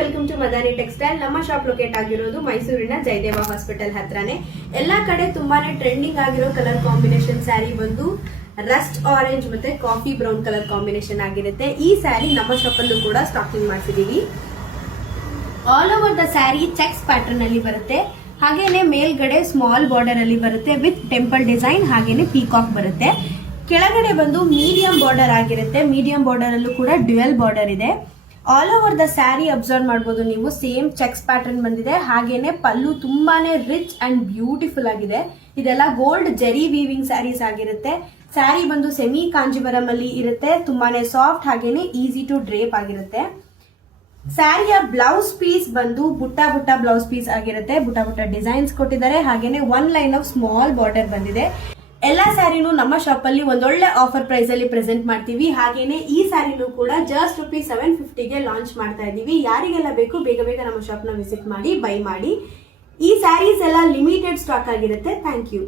Welcome to Madani textile. ನಮ್ಮ shop locate ಆಗಿರೋದು ಮೈಸೂರಿನ ಜಯದೇವ ಹಾಸ್ಪಿಟಲ್ ಹತ್ರನೇ. ಎಲ್ಲಾ ಕಡೆ ತುಂಬಾನೇ ಟ್ರೆಂಡಿಂಗ್ ಆಗಿರೋ ಕಲರ್ ಕಾಂಬಿನೇಷನ್ ಸ್ಯಾರಿ ಬಂದು ರಸ್ಟ್ ಆರೆಂಜ್ ಮತ್ತೆ ಕಾಫಿ ಬ್ರೌನ್ ಕಲರ್ ಕಾಂಬಿನೇಷನ್ ಆಗಿರುತ್ತೆ. ಈ ಸ್ಯಾರಿ ನಮ್ಮ ಶಾಪ್ ಅಲ್ಲೂ ಕೂಡ ಸ್ಟಾಕಿಂಗ್ ಮಾಡಿಸಿದೀವಿ. All over the sari checks pattern ಅಲ್ಲಿ ಬರುತ್ತೆ. ಹಾಗೇನೆ ಮೇಲ್ಗಡೆ ಸ್ಮಾಲ್ ಬಾರ್ಡರ್ ಅಲ್ಲಿ ಬರುತ್ತೆ ವಿತ್ ಟೆಂಪಲ್ ಡಿಸೈನ್, ಹಾಗೇನೆ ಪೀಕಾಕ್ ಬರುತ್ತೆ. ಕೆಳಗಡೆ ಬಂದು ಮೀಡಿಯಂ ಬಾರ್ಡರ್ ಆಗಿರುತ್ತೆ. ಮೀಡಿಯಂ ಬಾರ್ಡರ್ ಅಲ್ಲೂ ಕೂಡ ಡ್ಯುಯಲ್ ಬಾರ್ಡರ್ ಇದೆ. All over the sari observe ಮಾಡಬಹುದು ನೀವು. ಸೇಮ್ ಚೆಕ್ಸ್ ಪ್ಯಾಟರ್ನ್ ಬಂದಿದೆ. ಹಾಗೇನೆ ಪಲ್ಲು ತುಂಬಾನೇ ರಿಚ್ ಅಂಡ್ ಬ್ಯೂಟಿಫುಲ್ ಆಗಿದೆ. ಇದೆಲ್ಲ ಗೋಲ್ಡ್ ಜೆರಿ ವೀವಿಂಗ್ ಸ್ಯಾರೀಸ್ ಆಗಿರುತ್ತೆ. ಸ್ಯಾರಿ ಬಂದು ಸೆಮಿ ಕಾಂಜಿವರಂ ಅಲ್ಲಿ ಇರುತ್ತೆ. ತುಂಬಾನೇ ಸಾಫ್ಟ್ ಹಾಗೇನೆ ಈಸಿ ಟು ಡ್ರೇಪ್ ಆಗಿರುತ್ತೆ. ಸ್ಯಾರಿಯ ಬ್ಲೌಸ್ ಪೀಸ್ ಬಂದು ಬುಟ್ಟ ಬುಟ್ಟ ಬ್ಲೌಸ್ ಪೀಸ್ ಆಗಿರುತ್ತೆ. ಬುಟ್ಟ ಬುಟ್ಟ ಡಿಸೈನ್ಸ್ ಕೊಟ್ಟಿದ್ದಾರೆ. ಹಾಗೇನೆ one line of small border ಬಂದಿದೆ. ಎಲ್ಲಾ ಸ್ಯಾರಿನೂ ನಮ್ಮ ಶಾಪ್ ಅಲ್ಲಿ ಒಂದೊಳ್ಳೆ ಆಫರ್ ಪ್ರೈಸ್ ಅಲ್ಲಿ ಪ್ರೆಸೆಂಟ್ ಮಾಡ್ತೀವಿ. ಹಾಗೇನೆ ಈ ಸ್ಯಾರಿನೂ ಕೂಡ ಜಸ್ಟ್ ₹750 ಲಾಂಚ್ ಮಾಡ್ತಾ ಇದೀವಿ. ಯಾರಿಗೆಲ್ಲ ಬೇಕು ಬೇಗ ಬೇಗ ನಮ್ಮ ಶಾಪ್ ನ ವಿಸಿಟ್ ಮಾಡಿ ಬೈ ಮಾಡಿ. ಈ ಸ್ಯಾರೀಸ್ ಎಲ್ಲ ಲಿಮಿಟೆಡ್ ಸ್ಟಾಕ್ ಆಗಿರುತ್ತೆ. Thank you.